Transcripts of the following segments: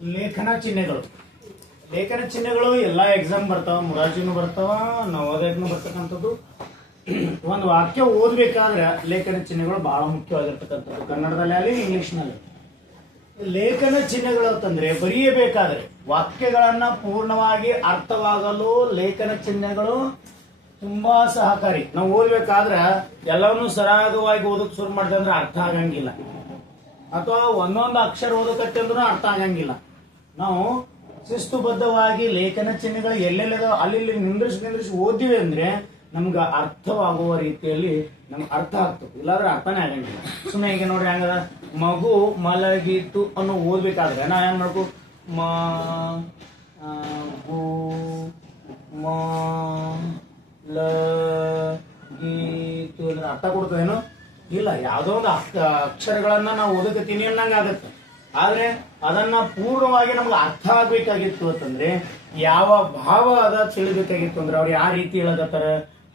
ಲೇಖನ ಚಿಹ್ನೆಗಳು. ಲೇಖನ ಚಿಹ್ನೆಗಳು ಎಲ್ಲ ಎಕ್ಸಾಮ್ ಬರ್ತಾವ, ಮುರಾರ್ಜಿನೂ ಬರ್ತಾವ, ನವೋದಯಕ್ಕೂ ಬರ್ತಕ್ಕಂಥದ್ದು. ಒಂದು ವಾಕ್ಯ ಓದ್ಬೇಕಾದ್ರೆ ಲೇಖನ ಚಿಹ್ನೆಗಳು ಬಹಳ ಮುಖ್ಯವಾಗಿರ್ತಕ್ಕಂಥದ್ದು, ಕನ್ನಡದಲ್ಲಿ ಆಗಲಿ ಇಂಗ್ಲಿಷ್ನಲ್ಲಿ. ಲೇಖನ ಚಿಹ್ನೆಗಳು ಅಂತಂದ್ರೆ ಬರೆಯಬೇಕಾದ್ರೆ ವಾಕ್ಯಗಳನ್ನ ಪೂರ್ಣವಾಗಿ ಅರ್ಥವಾಗಲು ಲೇಖನ ಚಿಹ್ನೆಗಳು ತುಂಬಾ ಸಹಕಾರಿ. ನಾವು ಓದ್ಬೇಕಾದ್ರೆ ಎಲ್ಲವನ್ನೂ ಸರಾಗವಾಗಿ ಓದಕ್ ಶುರು ಮಾಡಿದೆ ಅಂದ್ರೆ ಅರ್ಥ ಆಗಂಗಿಲ್ಲ, ಅಥವಾ ಒಂದೊಂದು ಅಕ್ಷರ ಓದಕತ್ತೆ ಅಂದ್ರೂ ಅರ್ಥ ಆಗಂಗಿಲ್ಲ. ನಾವು ಶಿಸ್ತುಬದ್ಧವಾಗಿ ಲೇಖನ ಚಿಹ್ನೆಗಳು ಎಲ್ಲೆಲ್ಲದ ಅಲ್ಲಿ ನಿಂದ್ರಿಸಿ ಓದಿವೆ ಅಂದ್ರೆ ನಮ್ಗೆ ಅರ್ಥವಾಗುವ ರೀತಿಯಲ್ಲಿ ನಮ್ಗೆ ಅರ್ಥ ಆಗ್ತದೆ, ಇಲ್ಲಾಂದ್ರೆ ಅರ್ಥನೇ ಆಗಂಗಿಲ್ಲ. ಸುಮ್ಮನೆ ಈಗ ನೋಡ್ರಿ ಹಂಗದ ಮಗು ಮಲಗಿತು ಅನ್ನೋ ಓದ್ಬೇಕಾದ್ರೆ ನಾ ಹೆಂಗ್ ಮಾಡ್ಕೊ ಗೀತು ಅಂದ್ರೆ ಅರ್ಥ ಕೊಡ್ತದೇನು? ಇಲ್ಲ, ಯಾವುದೋ ಒಂದು ಅಕ್ಷರಗಳನ್ನ ನಾವು ಓದಕತ್ತೀನಿ ಅನ್ನಂಗ ಆಗತ್ತೆ. ಆದ್ರೆ ಅದನ್ನ ಪೂರ್ಣವಾಗಿ ನಮ್ಗೆ ಅರ್ಥ ಆಗ್ಬೇಕಾಗಿತ್ತು ಅಂತಂದ್ರೆ ಯಾವ ಭಾವ ಅದ ತಿಳಿಬೇಕಾಗಿತ್ತು ಅಂದ್ರೆ ಅವ್ರು ಯಾವ ರೀತಿ ಹೇಳಕತ್ತಾರ,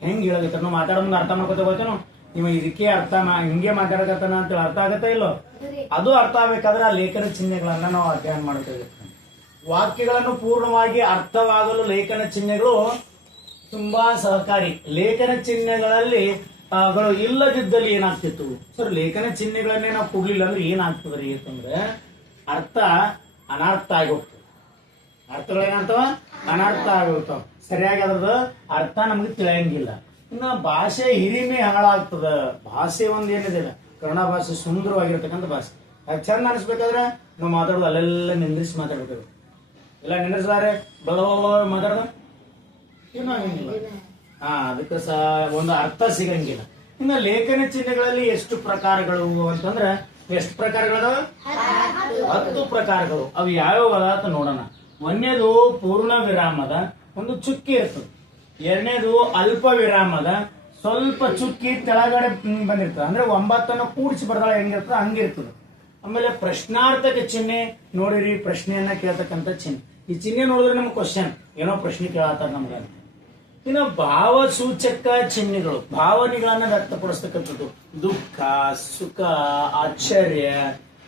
ಹೆಂಗ್ ಹೇಳಕತ್ತಾರ, ನಾವು ಮಾತಾಡೋ ಮುಂದೆ ಅರ್ಥ ಮಾಡ್ಕೊತ ಹೋಗ್ತೇನೋ, ನೀವು ಇದಕ್ಕೆ ಅರ್ಥ ಹಿಂಗೆ ಮಾತಾಡಕತ್ತಾನ ಅಂತ ಅರ್ಥ ಆಗತ್ತಾ ಇಲ್ಲೋ? ಅದು ಅರ್ಥ ಆಗ್ಬೇಕಾದ್ರೆ ಆ ಲೇಖನ ಚಿಹ್ನೆಗಳನ್ನ ನಾವು ಅಧ್ಯಯನ ಮಾಡ್ತೇವೆ. ವಾಕ್ಯಗಳನ್ನು ಪೂರ್ಣವಾಗಿ ಅರ್ಥವಾಗಲು ಲೇಖನ ಚಿಹ್ನೆಗಳು ತುಂಬಾ ಸಹಕಾರಿ. ಲೇಖನ ಚಿಹ್ನೆಗಳಲ್ಲಿ ಇಲ್ಲದಿದ್ದಲ್ಲಿ ಏನಾಗ್ತಿತ್ತು ಸರ್? ಲೇಖನ ಚಿಹ್ನೆಗಳನ್ನೇ ನಾವು ಕೊಡ್ಲಿಲ್ಲ ಅಂದ್ರೆ ಏನಾಗ್ತದ್ರಿ ಅಂತಂದ್ರೆ ಅರ್ಥ ಅನರ್ಥ ಆಗಿ ಹೋಗ್ತದೆ. ಅರ್ಥಗಳೇನಾಗ್ತವ? ಅನರ್ಥ ಆಗೋಗ್ತಾವ. ಸರಿಯಾಗಿ ಅದ್ರದ್ದು ಅರ್ಥ ನಮ್ಗೆ ತಿಳಿಯಂಗಿಲ್ಲ. ಇನ್ನ ಭಾಷೆ ಹಿರಿಮೆ ಹಾಳಾಗ್ತದ. ಭಾಷೆ ಒಂದ್ ಏನಿದೆ, ಕನ್ನಡ ಭಾಷೆ ಸುಂದರವಾಗಿರ್ತಕ್ಕಂಥ ಭಾಷೆ. ಅದು ಚಂದ ಅನಿಸ್ಬೇಕಾದ್ರೆ ನಾವು ಮಾತಾಡೋದು ಅಲ್ಲೆಲ್ಲ ನಿಂದ್ರಿಸಿ ಮಾತಾಡ್ಬೇಕು. ಎಲ್ಲ ನಿಂದ್ರಿಸಲಾರೆ ಮಾತಾಡೋದು ಏನೂ ಆಗಂಗಿಲ್ಲ. ಅದಕ್ಕೆ ಸಹ ಒಂದು ಅರ್ಥ ಸಿಗಂಗಿಲ್ಲ. ಇನ್ನು ಲೇಖನ ಚಿಹ್ನೆಗಳಲ್ಲಿ ಎಷ್ಟು ಪ್ರಕಾರಗಳು ಅಂತಂದ್ರೆ ಎಷ್ಟು ಪ್ರಕಾರಗಳದಾವ? 10 ಪ್ರಕಾರಗಳು. ಅವು ಯಾವ್ಯಾವ ಅಂತ ನೋಡೋಣ. ಒಂದನೇದು ಪೂರ್ಣ ವಿರಾಮದ ಒಂದು ಚುಕ್ಕಿ ಇರ್ತದೆ. ಎರಡನೇದು ಅಲ್ಪ ವಿರಾಮದ ಸ್ವಲ್ಪ ಚುಕ್ಕಿ ತೆಳಗಡೆ ಬಂದಿರ್ತದೆ, ಅಂದ್ರೆ 9 ಕೂಡಿಸಿ ಬರ್ದಾಳ ಹೆಂಗಿರ್ತದೆ ಹಂಗಿರ್ತದೆ. ಆಮೇಲೆ ಪ್ರಶ್ನಾರ್ಥಕ ಚಿಹ್ನೆ ನೋಡಿರಿ, ಪ್ರಶ್ನೆಯನ್ನ ಕೇಳ್ತಕ್ಕಂಥ ಚಿಹ್ನೆ. ಈ ಚಿಹ್ನೆ ನೋಡಿದ್ರೆ ನಮ್ಗೆ ಕ್ವಶನ್ ಏನೋ ಪ್ರಶ್ನೆ ಕೇಳತ್ತಾರ ನಮ್ಗೆ. ಇನ್ನು ಭಾವಸೂಚಕ ಚಿಹ್ನೆಗಳು, ಭಾವನೆಗಳನ್ನ ವ್ಯಕ್ತಪಡಿಸ್ತಕ್ಕಂಥದ್ದು. ದುಃಖ, ಸುಖ, ಆಶ್ಚರ್ಯ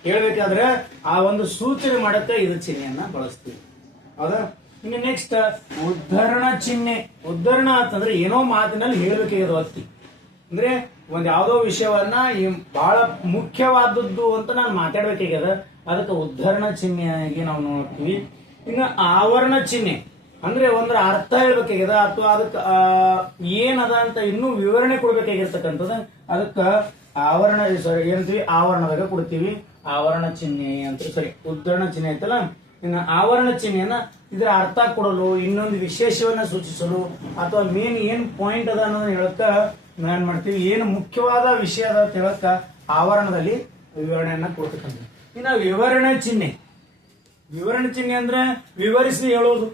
ಹೇಳ್ಬೇಕಾದ್ರೆ ಆ ಒಂದು ಸೂಚನೆ ಮಾಡಕ್ಕೆ ಇದು ಚಿಹ್ನೆಯನ್ನ ಬಳಸ್ತೀವಿ. ಹೌದಾ? ಇನ್ನು ನೆಕ್ಸ್ಟ್ ಉದ್ಧರಣ ಚಿಹ್ನೆ. ಉದ್ಧರಣ ಅಂತಂದ್ರೆ ಏನೋ ಮಾತಿನಲ್ಲಿ ಹೇಳ್ಬೇಕಾಗಿರೋ ವ್ಯಕ್ತಿ, ಅಂದ್ರೆ ಒಂದ್ ಯಾವ್ದೋ ವಿಷಯವನ್ನ ಬಹಳ ಮುಖ್ಯವಾದದ್ದು ಅಂತ ನಾನು ಮಾತಾಡ್ಬೇಕಾಗ್ಯದ, ಅದಕ್ಕೆ ಉದ್ಧರಣ ಚಿಹ್ನೆಯಾಗಿ ನಾವು ನೋಡ್ತೀವಿ. ಇನ್ನು ಆವರಣ ಚಿಹ್ನೆ ಅಂದ್ರೆ ಒಂದ್ರ ಅರ್ಥ ಹೇಳ್ಬೇಕಾಗ್ಯದ ಅಥವಾ ಅದಕ್ಕೆ ಏನದ ಅಂತ ಇನ್ನೂ ವಿವರಣೆ ಕೊಡ್ಬೇಕಾಗಿರ್ತಕ್ಕಂಥದ್ದು, ಅದಕ್ಕ ಆವರಣ ಏನಂತೀವಿ ಆವರಣದಾಗ ಕೊಡ್ತೀವಿ. ಆವರಣ ಚಿಹ್ನೆ ಅಂತ ಉದ್ಧರಣ ಚಿಹ್ನೆ ಐತಲ್ಲ, ಇನ್ನು ಆವರಣ ಚಿಹ್ನೆಯನ್ನ ಇದರ ಅರ್ಥ ಕೊಡಲು, ಇನ್ನೊಂದು ವಿಶೇಷವನ್ನ ಸೂಚಿಸಲು, ಅಥವಾ ಮೇನ್ ಏನ್ ಪಾಯಿಂಟ್ ಅದ ಅನ್ನೋದನ್ನ ಹೇಳಕ್ಕ ನಾನ್ ಮಾಡ್ತೀವಿ. ಏನು ಮುಖ್ಯವಾದ ವಿಷಯ ಅದ ಅಂತ ಹೇಳಕ್ಕ ಆವರಣದಲ್ಲಿ ವಿವರಣೆಯನ್ನ ಕೊಡ್ತಕ್ಕಂಥ. ಇನ್ನು ವಿವರಣೆ ಚಿಹ್ನೆ. ವಿವರಣೆ ಚಿಹ್ನೆ ಅಂದ್ರೆ ವಿವರಿಸಿ ಹೇಳೋದು.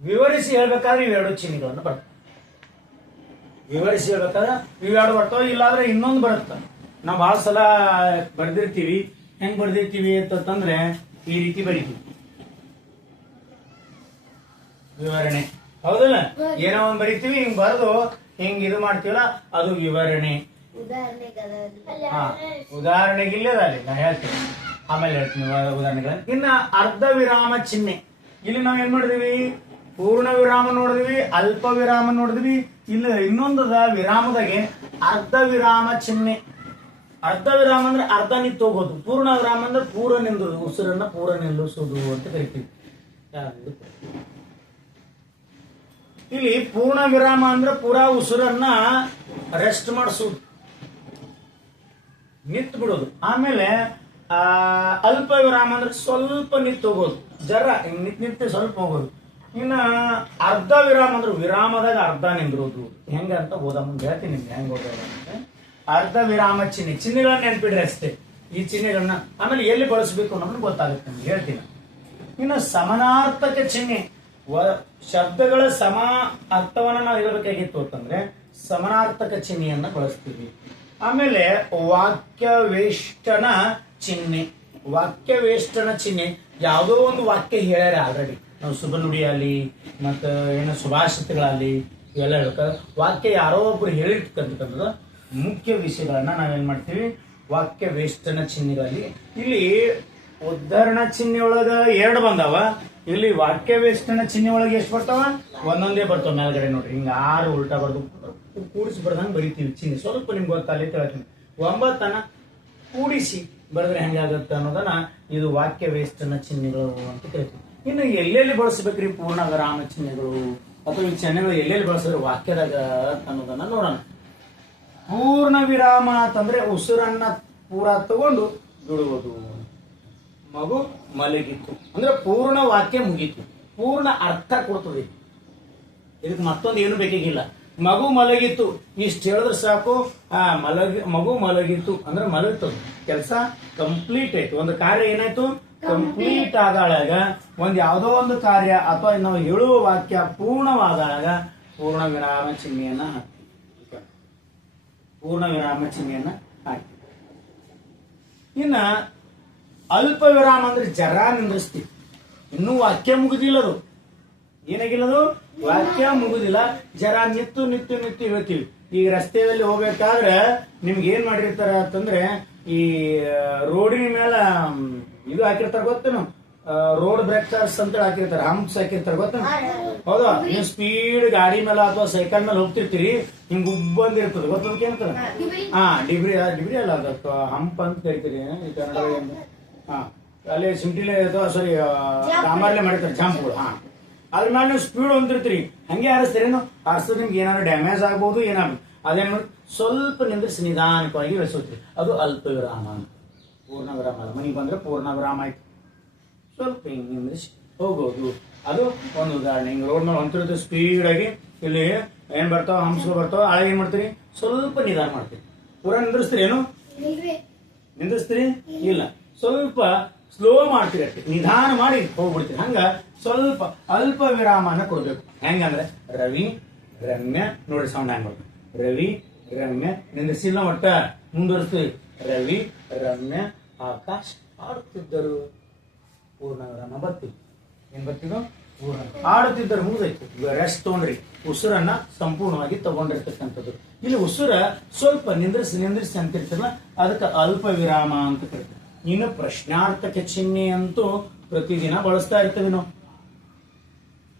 ವಿವರಿಸಿ ಹೇಳ್ಬೇಕಾದ್ರೆ ಇವೆರಡು ಚಿಹ್ನೆಗಳನ್ನು ಬರ್ತವೆ. ವಿವರಿಸಿ ಹೇಳ್ಬೇಕಾದ್ರೆ ಇವೆರಡು ಬರ್ತಾವ, ಇಲ್ಲಾಂದ್ರೆ ಇನ್ನೊಂದು ಬರುತ್ತೆ. ನಾವು ಬಹಳ ಸಲ ಬರ್ದಿರ್ತೀವಿ. ಹೆಂಗ್ ಬರ್ದಿರ್ತೀವಿ ಅಂತಂದ್ರೆ ಈ ರೀತಿ ಬರೀತೀವಿ, ವಿವರಣೆ. ಹೌದಲ್ಲ? ಏನೋ ಒಂದ್ ಬರೀತೀವಿ, ಹಿಂಗ್ ಬರೆದು ಹಿಂಗ್ ಇದು ಮಾಡ್ತೀವಲ್ಲ, ಅದು ವಿವರಣೆ. ಉದಾಹರಣೆಗಿಲ್ಲದ ಅಲ್ಲಿ ನಾ ಹೇಳ್ತೀನಿ, ಆಮೇಲೆ ಹೇಳ್ತೀನಿ ಉದಾಹರಣೆಗಳ. ಇನ್ನ ಅರ್ಧ ವಿರಾಮ ಚಿಹ್ನೆ. ಇಲ್ಲಿ ನಾವ್ ಏನ್ ಮಾಡಿದೀವಿ? ಪೂರ್ಣ ವಿರಾಮ ನೋಡಿದ್ವಿ, ಅಲ್ಪ ವಿರಾಮ ನೋಡಿದ್ವಿ. ಇಲ್ಲಿ ಇನ್ನೊಂದದ ವಿರಾಮದಾಗೆ ಅರ್ಧ ವಿರಾಮ ಚಿಹ್ನೆ. ಅರ್ಧ ವಿರಾಮ ಅಂದ್ರೆ ಅರ್ಧ ನಿಂತು ಹೋಗೋದು. ಪೂರ್ಣ ವಿರಾಮ ಅಂದ್ರೆ ಪೂರ ನಿಲ್ಲೋದು, ಉಸಿರನ್ನ ಪೂರ ನಿಲ್ಲಿಸೋದು ಅಂತ ಕರಿತೀವಿ. ಇಲ್ಲಿ ಪೂರ್ಣ ವಿರಾಮ ಅಂದ್ರೆ ಪೂರಾ ಉಸಿರನ್ನ ರೆಸ್ಟ್ ಮಾಡಿಸೋದು, ನಿಂತು ಬಿಡೋದು. ಆಮೇಲೆ ಅಲ್ಪ ವಿರಾಮ ಅಂದ್ರೆ ಸ್ವಲ್ಪ ನಿಂತು ಹೋಗೋದು, ಜರ ನಿಂತು ಸ್ವಲ್ಪ ಹೋಗೋದು. ಇನ್ನ ಅರ್ಧ ವಿರಾಮ ಅಂದ್ರೆ ವಿರಾಮದಾಗ ಅರ್ಧ ನಿಂದಿರೋದು. ಹೆಂಗಂತ ಓದ ಮುಂದೆ ಹೇಳ್ತೀನಿ ನಿಮ್ಗೆ ಹೆಂಗ್ ಓದೋದು ಅಂತ. ಅರ್ಧ ವಿರಾಮ ಚಿಹ್ನೆ, ಚಿಹ್ನೆಗಳನ್ನ ನೆನ್ಪಿಡ್ರಿ ಅಷ್ಟೇ ಈ ಚಿಹ್ನೆಗಳನ್ನ. ಆಮೇಲೆ ಎಲ್ಲಿ ಬಳಸಬೇಕು ಅನ್ನೋದು ಗೊತ್ತಾಗುತ್ತೆ ನಿಮ್ಗೆ, ಹೇಳ್ತೀನಿ. ಇನ್ನು ಸಮನಾರ್ಥಕ ಚಿಹ್ನೆ. ಶಬ್ದಗಳ ಸಮ ಅರ್ಥವನ್ನ ನಾವು ಹೇಳ್ಬೇಕಾಗಿತ್ತು ಅಂತಂದ್ರೆ ಸಮನಾರ್ಥಕ ಚಿಹ್ನೆಯನ್ನ ಬಳಸ್ತೀವಿ. ಆಮೇಲೆ ವಾಕ್ಯವೇಷ್ಟನ ಚಿಹ್ನೆ. ವಾಕ್ಯವೇಷ್ಟನ ಚಿಹ್ನೆ ಯಾವುದೋ ಒಂದು ವಾಕ್ಯ ಹೇಳ್ಯಾರ ಆಲ್ರೆಡಿ, ನಾವು ಶುಭ ನುಡಿಯಲ್ಲಿ ಮತ್ತು ಏನೋ ಸುಭಾಷಿತಗಳಲ್ಲಿ ಇವೆಲ್ಲ ಹೇಳ್ತಾರೆ. ವಾಕ್ಯ ಯಾರೋ ಒಬ್ರು ಹೇಳಿರ್ತಕ್ಕಂಥದ್ದು ಮುಖ್ಯ ವಿಷಯಗಳನ್ನ ನಾವೇನ್ ಮಾಡ್ತೀವಿ ವಾಕ್ಯ ವೇಷ್ಟನ ಚಿಹ್ನೆಗಳಲ್ಲಿ. ಇಲ್ಲಿ ಉದ್ಧರಣ ಚಿಹ್ನೆ ಒಳಗ 2 ಬಂದಾವ. ಇಲ್ಲಿ ವಾಕ್ಯ ವೇಷ್ಟನ ಚಿಹ್ನೆ ಒಳಗೆ ಎಷ್ಟು ಬರ್ತಾವ? ಒಂದೊಂದೇ ಬರ್ತಾವ. ಮೇಲ್ಗಡೆ ನೋಡ್ರಿ ಹಿಂಗ 6 ಉಲ್ಟಾ ಬರ್ದು ಕೂಡಿಸಿ ಬರ್ದಂಗ ಬರಿತೀವಿ ಚಿಹ್ನೆ. ಸ್ವಲ್ಪ ನಿಮ್ಗೆ ಗೊತ್ತಾಗಲಿ ಹೇಳ್ತೀನಿ. 9 ಕೂಡಿಸಿ ಬರೆದ್ರೆ ಹೆಂಗಾಗತ್ತೆ ಅನ್ನೋದನ್ನ ಇದು ವಾಕ್ಯ ವೇಷ್ಟನ ಚಿಹ್ನೆಗಳು ಅಂತ ಕರಿತೀವಿ. ಇನ್ನು ಎಲ್ಲೆಲ್ಲಿ ಬಳಸಬೇಕ್ರಿ ಪೂರ್ಣ ವಿರಾಮ ಚಿಹ್ನೆಗಳು ಅಥವಾ ಈ ಚಿಹ್ನೆಗಳು ಎಲ್ಲೆಲ್ಲಿ ಬಳಸಿದ್ರೆ ವಾಕ್ಯದಾಗ ಅನ್ನೋದನ್ನ ನೋಡೋಣ. ಪೂರ್ಣ ವಿರಾಮ ಅಂತಂದ್ರೆ ಉಸಿರನ್ನ ಪೂರ ತಗೊಂಡು ಬಿಡುವುದು. ಮಗು ಮಲಗಿತ್ತು ಅಂದ್ರೆ ಪೂರ್ಣ ವಾಕ್ಯ ಮುಗೀತು, ಪೂರ್ಣ ಅರ್ಥ ಕೊಡ್ತದೆ. ಇದಕ್ಕೆ ಮತ್ತೊಂದು ಏನು ಬೇಕಾಗಿಲ್ಲ. ಮಗು ಮಲಗಿತ್ತು ಇಷ್ಟು ಹೇಳಿದ್ರೆ ಸಾಕು. ಮಗು ಮಲಗಿತ್ತು ಅಂದ್ರೆ ಮಲಗಿತ್ತು, ಕೆಲಸ ಕಂಪ್ಲೀಟ್ ಆಯ್ತು. ಒಂದು ಕಾರ್ಯ ಏನಾಯ್ತು? ಕಂಪ್ಲೀಟ್ ಆದಾಗ ಒಂದ್ ಯಾವುದೋ ಒಂದು ಕಾರ್ಯ ಅಥವಾ ನಾವು ಹೇಳುವ ವಾಕ್ಯ ಪೂರ್ಣವಾದಾಗ ಪೂರ್ಣ ವಿರಾಮ ಚಿಹ್ನೆಯನ್ನ ಹಾಕ್ತೀವಿ. ಪೂರ್ಣ ವಿರಾಮ ಚಿಹ್ನೆಯನ್ನ ಹಾಕ್ತೀವಿ. ಇನ್ನ ಅಲ್ಪ ವಿರಾಮ ಅಂದ್ರೆ ಜರ ನಿಂದ್ರಿಸ್ತೀವಿ. ಇನ್ನೂ ವಾಕ್ಯ ಮುಗುದಿಲ್ಲ, ಅದು ಏನಾಗಿಲ್ಲದು ವಾಕ್ಯ ಮುಗುದಿಲ್ಲ, ಜರ ನಿತ್ತು ನಿತ್ತು ನಿತ್ತು ಹೇಳ್ತೀವಿ. ಈಗ ರಸ್ತೆಯಲ್ಲಿ ಹೋಗ್ಬೇಕಾದ್ರೆ ನಿಮ್ಗೆ ಏನ್ ಮಾಡಿರ್ತಾರ ಅಂತಂದ್ರೆ ಈ ರೋಡಿನ ಮೇಲೆ ಇದು ಹಾಕಿರ್ತಾರ ಗೊತ್ತೇನು? ರೋಡ್ ಬ್ರೇಕರ್ಸ್ ಅಂತ ಹಾಕಿರ್ತಾರ, ಹಂಪ್ಸ್ ಹಾಕಿರ್ತಾರ ಗೊತ್ತೇನು? ಹೌದಾ? ನೀವು ಸ್ಪೀಡ್ ಗಾಡಿ ಮೇಲೆ ಅಥವಾ ಸೈಕಲ್ ಮೇಲೆ ಹೋಗ್ತಿರ್ತೀರಿ, ಹಿಂಗ್ ಉಬ್ಬಂದಿರ್ತದೆ ಗೊತ್ತದಕ್ಕೆ ಏನಂತಾರ? ಡಿಬ್ರಿ ಅಲ್ಲ, ಅದಕ್ಕೆ ಹಂಪ್ ಅಂತ ಕರಿತೀರಿ ಈ ಕನ್ನಡ. ಅಲ್ಲಿ ಸಿಂಟಿಲೆ ಅಥವಾ ಸಾರಿ ಡಾಂಬರ್ಲೆ ಮಾಡಿರ್ತಾರೆ ಜಾಂಪ್ಗಳು. ಅದ್ರ ಮೇಲೆ ನೀವು ಸ್ಪೀಡ್ ಹೊಂದಿರ್ತೀರಿ, ಹಂಗೆ ಹಾರಿಸ್ತೀರೇನು? ಹಾರಿಸಿದ್ರೆ ನಿಮ್ಗೆ ಏನಾದ್ರು ಡ್ಯಾಮೇಜ್ ಆಗ್ಬೋದು, ಏನಾಗ್ಬೋದು. ಅದೇನ್ ಮಾಡಿ ಸ್ವಲ್ಪ ನಿಂದ್ರಿಸಿ ನಿಧಾನಕವಾಗಿ ಇಳಿಸೋದ್ರಿ, ಅದು ಅಲ್ಪ ವಿರಾಮ ಅಂತ. ಪೂರ್ಣ ವಿರಾಮ ಅಲ್ಲ. ಮನೆಗೆ ಬಂದ್ರೆ ಪೂರ್ಣ ವಿರಾಮ ಆಯ್ತು, ಸ್ವಲ್ಪ ಹಿಂಗ್ ನಿಂದ್ರಿಸಿ ಹೋಗೋದು. ಅದು ಒಂದು ಉದಾಹರಣೆ. ಹಿಂಗ್ ರೋಡ್ ಮೇಲೆ ಹೊಂತಿರುತ್ತೆ ಸ್ಪೀಡ್ ಆಗಿ, ಇಲ್ಲಿ ಏನ್ ಬರ್ತಾವ ಹಂಸಗಳು ಬರ್ತಾವ, ಆಳ್ ಏನ್ ಮಾಡ್ತೀರಿ? ಸ್ವಲ್ಪ ನಿಧಾನ ಮಾಡ್ತೀರಿ. ಪೂರ ನಿಂದ್ರಿಸ್ತೀರಿ ಏನು? ನಿಂದ್ರಿಸ್ತೀರಿ ಇಲ್ಲ, ಸ್ವಲ್ಪ ಸ್ಲೋ ಮಾಡ್ತೀರಿ, ಅಷ್ಟೇ ನಿಧಾನ ಮಾಡಿ ಹೋಗ್ಬಿಡ್ತೀರಿ. ಹಂಗ ಸ್ವಲ್ಪ ಅಲ್ಪ ವಿರಾಮನ ಕೊಡ್ಬೇಕು. ಹೆಂಗಂದ್ರೆ ರವಿ ರಮ್ಯ ನೋಡಿ ಸೌಂಡ್ ಹೆಂಗ್ ಮಾಡ್ಬೇಕು. ರವಿ ರಮ್ಯ ನಿಂದ್ರಿಸಿಲ್ಲ, ಒಟ್ಟ ಮುಂದುವರಿಸ್ತೀವಿ. ರವಿ ರಮ್ಯ ಆಕಾಶ್ ಆಡುತ್ತಿದ್ದರು. ಪೂರ್ಣ ವಿರಾಮ ಬರ್ತೀವಿ. ಏನ್ ಬರ್ತಿದ್ರು? ಪೂರ್ಣ ಆಡುತ್ತಿದ್ದರು ಮುಗಿದೈತಿ. ರೆಸ್ಟ್ ತಗೊಂಡ್ರಿ, ಉಸಿರನ್ನ ಸಂಪೂರ್ಣವಾಗಿ ತಗೊಂಡಿರ್ತಕ್ಕಂಥದ್ದು. ಇಲ್ಲಿ ಉಸಿರ ಸ್ವಲ್ಪ ನಿಂದ್ರಿಸಿ ನಿಂದ್ರಿಸಿ ಅಂತಿರ್ತಿರಲ್ಲ, ಅದಕ್ಕೆ ಅಲ್ಪ ವಿರಾಮ ಅಂತ ಕರಿತೀವಿ. ಇನ್ನು ಪ್ರಶ್ನಾರ್ಥಕ ಚಿಹ್ನೆ ಅಂತೂ ಪ್ರತಿದಿನ ಬಳಸ್ತಾ ಇರ್ತೀವಿ ನಾವು.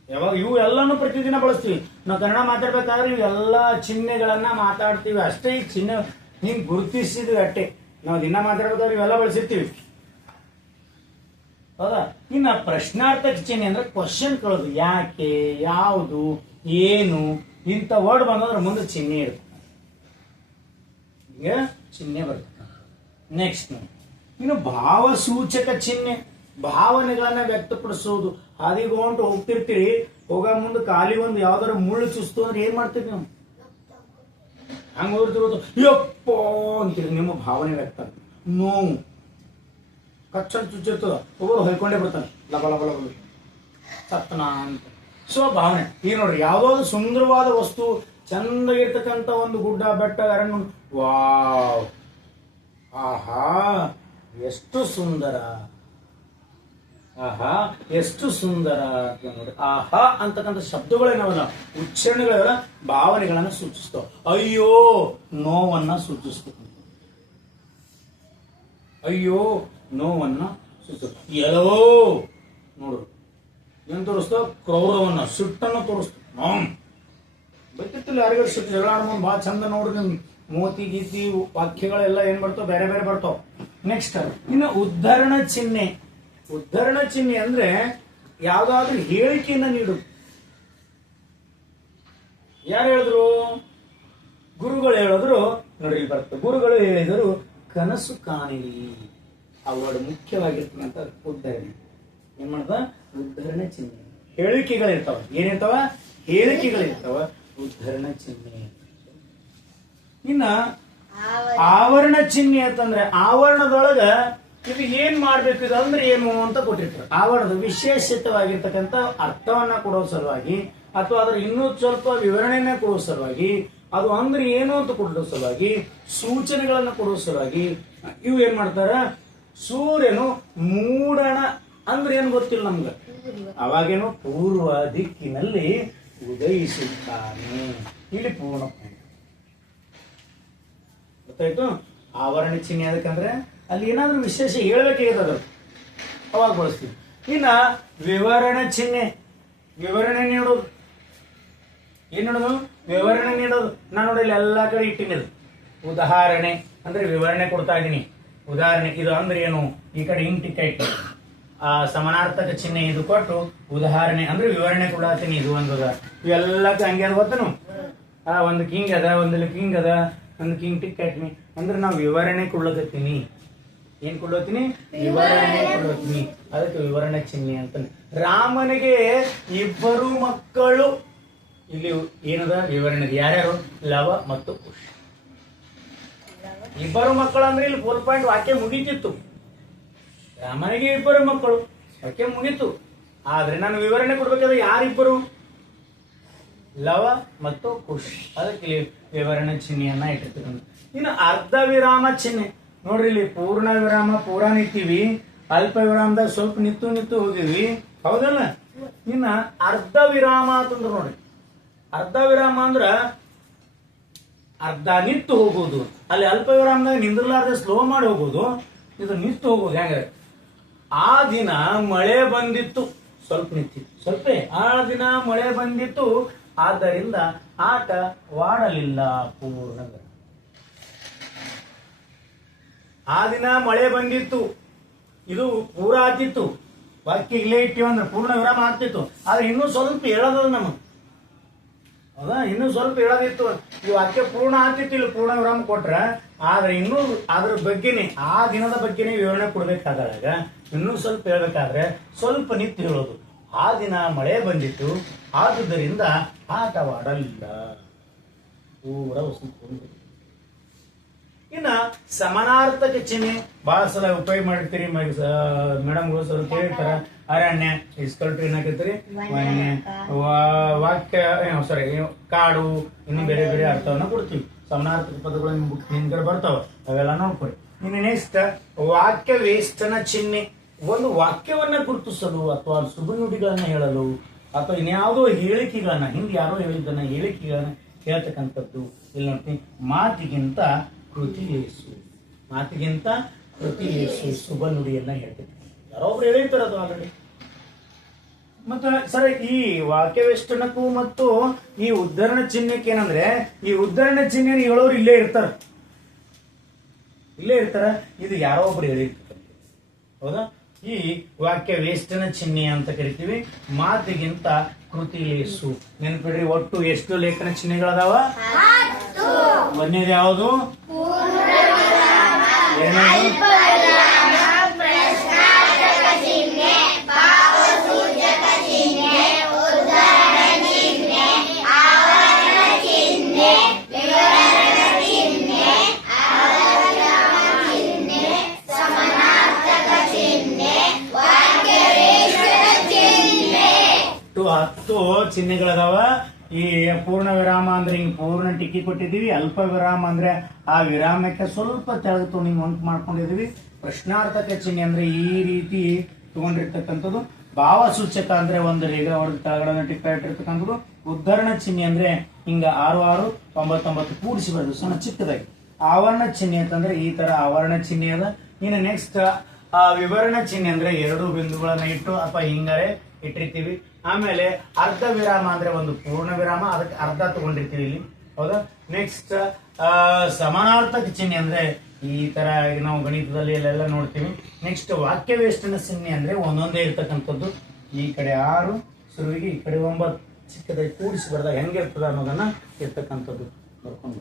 ಯಾವಾಗ ಇವು ಎಲ್ಲಾನು ಪ್ರತಿದಿನ ಬಳಸ್ತೀವಿ ನಾವು. ಕನ್ನಡ ಮಾತಾಡ್ಬೇಕಾದ್ರೆ ಇವೆಲ್ಲ ಚಿಹ್ನೆಗಳನ್ನ ಮಾತಾಡ್ತೀವಿ ಅಷ್ಟೇ. ಈ ಚಿಹ್ನೆ ಹಿಂಗ್ ಗುರುತಿಸಿದ್ವಿ ಅಷ್ಟೇ. ನಾವು ದಿನ ಮಾತಾಡ್ಬೇಕಾದ್ರೆ ಇವೆಲ್ಲ ಬಳಸಿರ್ತೀವಿ, ಹೌದಾ? ಇನ್ನ ಪ್ರಶ್ನಾರ್ಥಕ ಚಿಹ್ನೆ ಅಂದ್ರೆ ಕ್ವಶನ್ ಕೇಳೋದು. ಯಾಕೆ, ಯಾವುದು, ಏನು ಇಂಥ ವರ್ಡ್ ಬಂದ್ರೆ ಮುಂದೆ ಚಿಹ್ನೆ ಇರುತ್ತೆ. ಈಗ ಚಿಹ್ನೆ ಬರುತ್ತೆ. ನೆಕ್ಸ್ಟ್ ಇನ್ನು ಭಾವಸೂಚಕ ಚಿಹ್ನೆ, ಭಾವನೆಗಳನ್ನ ವ್ಯಕ್ತಪಡಿಸೋದು. ಹಾದಿಗೆ ಹೊಂಟು ಹೋಗ್ತಿರ್ತೀರಿ, ಹೋಗ ಮುಂದೆ ಖಾಲಿ ಒಂದು ಯಾವ್ದಾರ ಮುಳ್ಳು ಚುಸ್ತು ಅಂದ್ರೆ ಏನ್ ಮಾಡ್ತೀರಿ ನೀವು? ಹಂಗ ಹೋಗ್ತಿರೋದು ಯಪ್ಪೋ ಅಂತೀರಿ, ನಿಮ್ಮ ಭಾವನೆ ವ್ಯಕ್ತ. ನೋವು ಕಚ್ಚನ್ ಚುಚ್ಚಿರ್ತದ, ಒಬ್ಬರು ಹೊಯ್ಕೊಂಡೇ ಬರ್ತಾನೆ, ಲಬ ಲಬ ಲಬ ಸತ್ತನ ಅಂತ. ಸೊ ಭಾವನೆ ಈಗ ನೋಡ್ರಿ, ಯಾವ್ದೋ ಒಂದು ಸುಂದರವಾದ ವಸ್ತು, ಚಂದಾಗಿರ್ತಕ್ಕಂಥ ಒಂದು ಗುಡ್ಡ ಬೆಟ್ಟ ಅರಣ್ಯ, ವಾವ್ ಆಹಾ ಎಷ್ಟು ಸುಂದರ, ಆಹಾ ಎಷ್ಟು ಸುಂದರ ಅಂತ ನೋಡಿ. ಆಹಾ ಅಂತಕ್ಕಂಥ ಶಬ್ದಗಳೇನವಲ್ಲ, ಉಚ್ಚಾರಣೆಗಳೆಲ್ಲ ಭಾವನೆಗಳನ್ನ ಸೂಚಿಸ್ತಾವ. ಅಯ್ಯೋ ನೋವನ್ನ ಸೂಚಿಸ್ತಾವ. ಅಯ್ಯೋ ನೋವನ್ನ ಸೂಚಿಸ್ತಾವ. ಎಲ್ಲೋ ನೋಡು ಏನ್ ತೋರಿಸ್ತಾವ? ಕ್ರೌರವನ್ನ, ಸಿಟ್ಟನ್ನ ತೋರಿಸ್ತಾವ. ಗೊತ್ತಿರ್ತಿಲ್ಲ ಯಾರಿಗಾರು ಸಿಟ್ಟು, ಜಗಳ ಆಡ್ಕೊಂಡು ಬಹಳ ಚಂದ ನೋಡ್ರಿ. ನಿಮ್ ಮೋತಿ ಗೀತಿ ವಾಕ್ಯಗಳೆಲ್ಲ ಏನ್ ಬರ್ತಾವ? ಬೇರೆ ಬೇರೆ ಬರ್ತಾವ. ನೆಕ್ಸ್ಟ್ ಇನ್ನು ಉದ್ಧರಣ ಚಿಹ್ನೆ. ಉದ್ಧರಣ ಚಿಹ್ನೆ ಅಂದ್ರೆ ಯಾವ್ದಾದ್ರೂ ಹೇಳಿಕೆಯನ್ನ ನೀಡು. ಯಾರು ಹೇಳಿದ್ರು? ಗುರುಗಳು ಹೇಳಿದ್ರು. ನೋಡ್ರಿ ಇಲ್ಲಿ ಬರ್ತದೆ, ಗುರುಗಳು ಹೇಳಿದರು ಕನಸು ಕಾಣಿರಿ. ಅವಳು ಮುಖ್ಯವಾಗಿರ್ತಕ್ಕಂಥ ಉದ್ಧರಣೆ. ಏನ್ ಮಾಡ್ದ? ಉದ್ಧರಣ ಚಿಹ್ನೆ. ಹೇಳಿಕೆಗಳಿರ್ತಾವ. ಏನಿರ್ತಾವ? ಹೇಳಿಕೆಗಳಿರ್ತಾವ. ಉದ್ಧರಣ ಚಿಹ್ನೆ. ಇನ್ನ ಆವರಣ ಚಿಹ್ನೆ ಅಂತಂದ್ರೆ ಆವರಣದೊಳಗ ಇದು ಏನ್ ಮಾಡ್ಬೇಕು, ಇದು ಅಂದ್ರೆ ಏನು ಅಂತ ಕೊಟ್ಟಿರ್ತಾರೆ. ಆವರಣದ ವಿಶೇಷಿತವಾಗಿರ್ತಕ್ಕಂಥ ಅರ್ಥವನ್ನ ಕೊಡೋ ಸಲುವಾಗಿ ಅಥವಾ ಅದರ ಇನ್ನೂ ಸ್ವಲ್ಪ ವಿವರಣೆಯನ್ನ ಕೊಡುವ ಸಲುವಾಗಿ, ಅದು ಅಂದ್ರೆ ಏನು ಅಂತ ಕೊಡೋ ಸಲುವಾಗಿ, ಸೂಚನೆಗಳನ್ನ ಕೊಡುವ ಸಲುವಾಗಿ ಇವು ಏನ್ ಮಾಡ್ತಾರ? ಸೂರ್ಯನು ಮೂಡಣ ಅಂದ್ರೆ ಏನ್ ಗೊತ್ತಿಲ್ಲ ನಮ್ಗ, ಅವಾಗೇನು ಪೂರ್ವ ದಿಕ್ಕಿನಲ್ಲಿ ಉದಯಿಸುತ್ತಾನೆ. ಇಲ್ಲಿ ಪೂರ್ಣ ಗೊತ್ತಾಯ್ತು. ಆವರಣ ಚಿಹ್ನೆ ಅದಕ್ಕಂದ್ರೆ ಅಲ್ಲಿ ಏನಾದ್ರೂ ವಿಶೇಷ ಹೇಳ್ಬೇಕಾಗಿರೋದು. ಅವಾಗ ಬಳಸ್ತೀವಿ. ಇನ್ನ ವಿವರಣೆ ಚಿಹ್ನೆ, ವಿವರಣೆ ನೀಡೋದು. ಏನ್ ನೋಡೋದು? ವಿವರಣೆ ನೀಡೋದು. ನಾನು ನೋಡಿ ಎಲ್ಲಾ ಕಡೆ ಇಟ್ಟಿನದು. ಉದಾಹರಣೆ ಅಂದ್ರೆ ವಿವರಣೆ ಕೊಡ್ತಾ ಇದೀನಿ. ಉದಾಹರಣೆ ಇದು ಅಂದ್ರೆ ಏನು? ಈ ಕಡೆ ಹಿಂಗ್ ಟಿಕ್ಕ ಇಟ್ಟು ಆ ಸಮಾನಾರ್ಥಕ ಚಿಹ್ನೆ ಇದು ಕೊಟ್ಟು ಉದಾಹರಣೆ ಅಂದ್ರೆ ವಿವರಣೆ ಕೊಡತ್ತೀನಿ. ಇದು ಒಂದು ಇವೆಲ್ಲಕ್ಕೆ ಹಂಗೆ ಅದ ಗೊತ್ತನು? ಒಂದು ಕಿಂಗ್ ಅದ, ಒಂದು ಕಿಂಗ್ ಅದ, ಒಂದು ಕಿಂಗ್ ಟಿಕ್ಕ ಇಟ್ಟಿನಿ ಅಂದ್ರೆ ನಾವು ವಿವರಣೆ ಕೊಡ್ಲಕತ್ತೀನಿ. ಏನ್ ಕೊಡ್ಲತ್ತೀನಿ? ವಿವರಣೆ ಕೊಡ್ಲತ್ತೀನಿ. ಅದಕ್ಕೆ ವಿವರಣೆ ಚಿಹ್ನೆ ಅಂತಾನೆ. ರಾಮನಿಗೆ ಇಬ್ಬರು ಮಕ್ಕಳು. ಇಲ್ಲಿ ಏನದ? ವಿವರಣೆ. ಯಾರ್ಯಾರು? ಲವ ಮತ್ತು ಕುಶ. ಇಬ್ಬರು ಮಕ್ಕಳು ಅಂದ್ರೆ ಇಲ್ಲಿ 4 ಪಾಯಿಂಟ್ ವಾಕ್ಯ ಮುಗೀತಿತ್ತು. ರಾಮನಿಗೆ ಇಬ್ಬರು ಮಕ್ಕಳು, ವಾಕ್ಯ ಮುಗೀತು. ಆದ್ರೆ ನಾನು ವಿವರಣೆ ಕೊಡ್ಬೇಕಾದ್ರೆ ಯಾರಿಬ್ಬರು? ಲವ ಮತ್ತು ಕುಶ್. ಅದಕ್ಕೆ ಇಲ್ಲಿ ವಿವರಣೆ ಚಿಹ್ನೆಯನ್ನ ಇಟ್ಟಿರ್ತೀವಿ. ಇನ್ನು ಅರ್ಧ ವಿರಾಮ ಚಿಹ್ನೆ ನೋಡ್ರಿ. ಇಲ್ಲಿ ಪೂರ್ಣ ವಿರಾಮ ಪೂರಾ ನಿಂತೀವಿ, ಅಲ್ಪ ವಿರಾಮದಾಗ ಸ್ವಲ್ಪ ನಿತ್ತು ಹೋಗಿವಿ, ಹೌದಲ್ಲ? ಇನ್ನ ಅರ್ಧ ವಿರಾಮ ಅಂತಂದ್ರ ನೋಡ್ರಿ, ಅರ್ಧ ವಿರಾಮ ಅಂದ್ರ ಅರ್ಧ ನಿತ್ತು ಹೋಗೋದು. ಅಲ್ಲಿ ಅಲ್ಪ ವಿರಾಮದಾಗ ನಿಂದ್ರಲಾರ್ದೆ ಸ್ಲೋ ಮಾಡಿ ಹೋಗೋದು, ಇದು ನಿತ್ತು ಹೋಗೋದು. ಹೆಂಗ? ಆ ದಿನ ಮಳೆ ಬಂದಿತ್ತು, ಸ್ವಲ್ಪ ನಿಂತಿತ್ತು, ಸ್ವಲ್ಪ. ಆ ದಿನ ಮಳೆ ಬಂದಿತ್ತು, ಆದ್ದರಿಂದ ಆಟ ವಾಡಲಿಲ್ಲ ಪೂರ್ಣ. ಆ ದಿನ ಮಳೆ ಬಂದಿತ್ತು, ಇದು ಪೂರ ಆಗ್ತಿತ್ತು. ವಾಕ್ಯ ಇಲ್ಲೇ ಇಟ್ಟಿವ ಅಂದ್ರೆ ಪೂರ್ಣ ವಿರಾಮ ಆಗ್ತಿತ್ತು. ಆದ್ರೆ ಇನ್ನೂ ಸ್ವಲ್ಪ ಹೇಳೋದ ನಮಗೆ, ಹೌದಾ? ಇನ್ನೂ ಸ್ವಲ್ಪ ಹೇಳೋದಿತ್ತು. ಈ ವಾಕ್ಯ ಪೂರ್ಣ ಆಗ್ತಿತ್ತು, ಇಲ್ಲಿ ಪೂರ್ಣ ವಿರಾಮ ಕೊಟ್ರ. ಆದ್ರೆ ಇನ್ನೂ ಅದ್ರ ಬಗ್ಗೆನೆ, ಆ ದಿನದ ಬಗ್ಗೆನೆ ವಿವರಣೆ ಕೊಡ್ಬೇಕಾದಾಗ ಇನ್ನೂ ಸ್ವಲ್ಪ ಹೇಳ್ಬೇಕಾದ್ರೆ ಸ್ವಲ್ಪ ನಿಂತು ಹೇಳೋದು. ಆ ದಿನ ಮಳೆ ಬಂದಿತ್ತು, ಆದುದರಿಂದ ಆಟವಾಡಲಿಲ್ಲ ಪೂರ ವಸಂತ. ಇನ್ನ ಸಮಾನಾರ್ಥಕ ಚಿಹ್ನೆ ಬಹಳ ಸಲ ಉಪಯೋಗ ಮಾಡಿರ್ತೀರಿ. ಮೇಡಮ್ಗಳು ಸ್ವಲ್ಪ ಕೇಳಿರ್ತಾರ. ಅರಣ್ಯ ಇಸ್ಕಲ್ಟು ಏನಾಗಿರ್ತೀರಿ? ವಾಕ್ಯ ಸಾರಿ ಕಾಡು, ಇನ್ನು ಬೇರೆ ಬೇರೆ ಅರ್ಥವನ್ನ ಕೊಡ್ತೀವಿ. ಸಮಾನಾರ್ಥಕ ಪದಗಳು ನಿಮ್ಗೆ ಬರ್ತಾವ, ಅವೆಲ್ಲ ನೋಡ್ಕೊಡಿ. ಇನ್ನು ನೆಕ್ಸ್ಟ್ ವಾಕ್ಯ ವೇಷ್ಟನ ಚಿಹ್ನೆ. ಒಂದು ವಾಕ್ಯವನ್ನ ಗುರುತಿಸಲು ಅಥವಾ ಸುಬನುಡಿಗಳನ್ನ ಹೇಳಲು ಅಥವಾ ಇನ್ಯಾವುದೋ ಹೇಳಿಕೆಗಳನ್ನ, ಹಿಂದೆ ಯಾರೋ ಹೇಳಿದ್ದನ್ನ ಹೇಳಿಕೆಗಳನ್ನ ಹೇಳ್ತಕ್ಕಂಥದ್ದು. ಇಲ್ಲಿ ನೋಡ್ತೀನಿ, ಮಾತಿಗಿಂತ ಕೃತಿ ಲೇಸು, ಮಾತಿಗಿಂತ ಕೃತಿ ಲೇಸು ಸುಬನುಡಿಯನ್ನ ಹೇಳ್ತೈತಿ. ಯಾರೋ ಒಬ್ರು ಹೇಳಿರ್ತಾರ ಅದು ಆಲ್ರೆಡಿ. ಮತ್ತೆ ಸರಿ, ಈ ವಾಕ್ಯವೇಷ್ಟನಕ್ಕೂ ಮತ್ತು ಈ ಉದ್ಧರಣ ಚಿಹ್ನೆಕ್ಕೆ ಏನಂದ್ರೆ, ಈ ಉದ್ಧರಣ ಚಿಹ್ನೆ ಹೇಳೋರು ಇಲ್ಲೇ ಇರ್ತಾರ, ಇಲ್ಲೇ ಇರ್ತಾರ. ಇದು ಯಾರೋ ಒಬ್ರು ಹೇಳಿರ್ತಾರೆ, ಹೌದಾ? ಈ ವಾಕ್ಯ ವೇಷ್ಟನ ಚಿಹ್ನೆ ಅಂತ ಕರಿತೀವಿ. ಮಾತಿಗಿಂತ ಕೃತಿ ಲೇಸು. ನೆನ್ಪಿಡ್ರಿ, ಒಟ್ಟು ಎಷ್ಟು ಲೇಖನ ಚಿಹ್ನೆಗಳದಾವ? ಒಂದೇದು ಯಾವುದು? ಹತ್ತು ಚಿಹ್ನೆಗಳದಾವ. ಈ ಪೂರ್ಣ ವಿರಾಮ ಅಂದ್ರೆ ಹಿಂಗ್ ಪೂರ್ಣ ಟಿಕ್ಕಿ ಕೊಟ್ಟಿದೀವಿ. ಅಲ್ಪ ವಿರಾಮ ಅಂದ್ರೆ ಆ ವಿರಾಮಕ್ಕೆ ಸ್ವಲ್ಪ ತೆಗೆದು ಹಿಂಗ್ ಹೊಂಟ್ ಮಾಡ್ಕೊಂಡಿದೀವಿ. ಪ್ರಶ್ನಾರ್ಥಕ ಚಿಹ್ನೆ ಅಂದ್ರೆ ಈ ರೀತಿ ತಗೊಂಡಿರ್ತಕ್ಕಂಥದ್ದು. ಭಾವಸೂಚಕ ಅಂದ್ರೆ ಒಂದು ರೇಖೆ ಹೊಡೆದ ಕೆಳಗಡೆ ಟಿಕ್ಕ ಇಟ್ಟಿರ್ತಕ್ಕಂಥದ್ದು. ಉದ್ಧರಣ ಚಿಹ್ನೆ ಅಂದ್ರೆ ಹಿಂಗ 6 6 9 9 ಕೂಡಿಸಿ ಬರೋದು ಸಣ್ಣ ಚಿಕ್ಕದಾಗಿ. ಆವರಣ ಚಿಹ್ನೆ ಅಂತಂದ್ರೆ ಈ ತರ ಆವರಣ ಚಿಹ್ನೆ ಅದ. ಇನ್ನು ನೆಕ್ಸ್ಟ್ ವಿವರಣ ಚಿಹ್ನೆ ಅಂದ್ರೆ 2 ಬಿಂದುಗಳನ್ನ ಇಟ್ಟು ಅಥವಾ ಹಿಂಗಾರೆ ಇಟ್ಟಿರ್ತೀವಿ. ಆಮೇಲೆ ಅರ್ಧ ವಿರಾಮ ಅಂದ್ರೆ ಒಂದು ಪೂರ್ಣ ವಿರಾಮ, ಅದಕ್ಕೆ ಅರ್ಧ ತಗೊಂಡಿರ್ತೀವಿ ಇಲ್ಲಿ, ಹೌದಾ? ನೆಕ್ಸ್ಟ್ ಸಮಾನಾರ್ಥಕ ಚಿಹ್ನೆ ಅಂದ್ರೆ ಈ ತರ ನಾವು ಗಣಿತದಲ್ಲಿ ಎಲ್ಲ ನೋಡ್ತೀವಿ. ನೆಕ್ಸ್ಟ್ ವಾಕ್ಯ ವೇಷ್ಟನ ಚಿಹ್ನೆ ಅಂದ್ರೆ ಒಂದೊಂದೇ ಇರ್ತಕ್ಕಂಥದ್ದು. ಈ ಕಡೆ 6 ಶುರುವಿಗೆ, ಈ ಕಡೆ 9 ಚಿಕ್ಕದಾಗಿ ಕೂಡಿಸಿ ಬರ್ದಾಗ ಹೆಂಗಿರ್ತದ ಅನ್ನೋದನ್ನ ಇರ್ತಕ್ಕಂಥದ್ದು ಬರ್ಕೊಂಡು